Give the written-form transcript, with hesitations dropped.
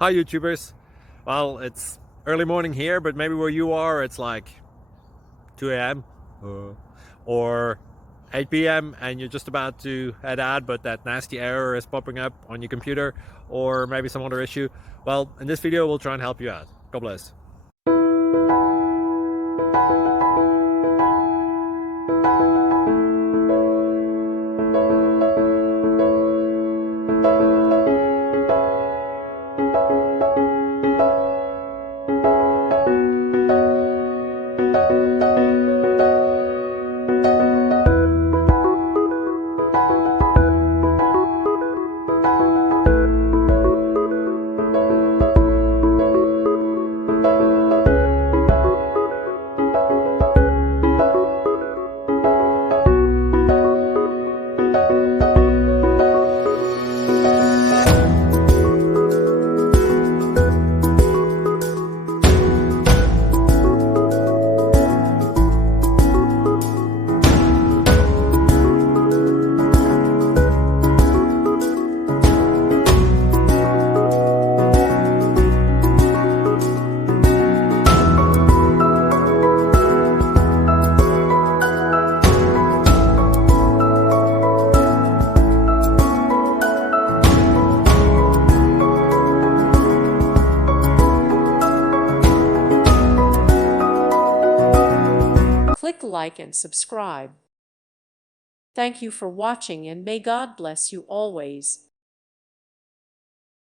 Hi YouTubers. Well, it's early morning here, but maybe where you are it's like 2 a.m. Or 8 p.m. and you're just about to head out, but that nasty error is popping up on your computer, or maybe some other issue. Well, in this video we'll try and help you out. God bless. Click like and subscribe. Thank you for watching and may God bless you always.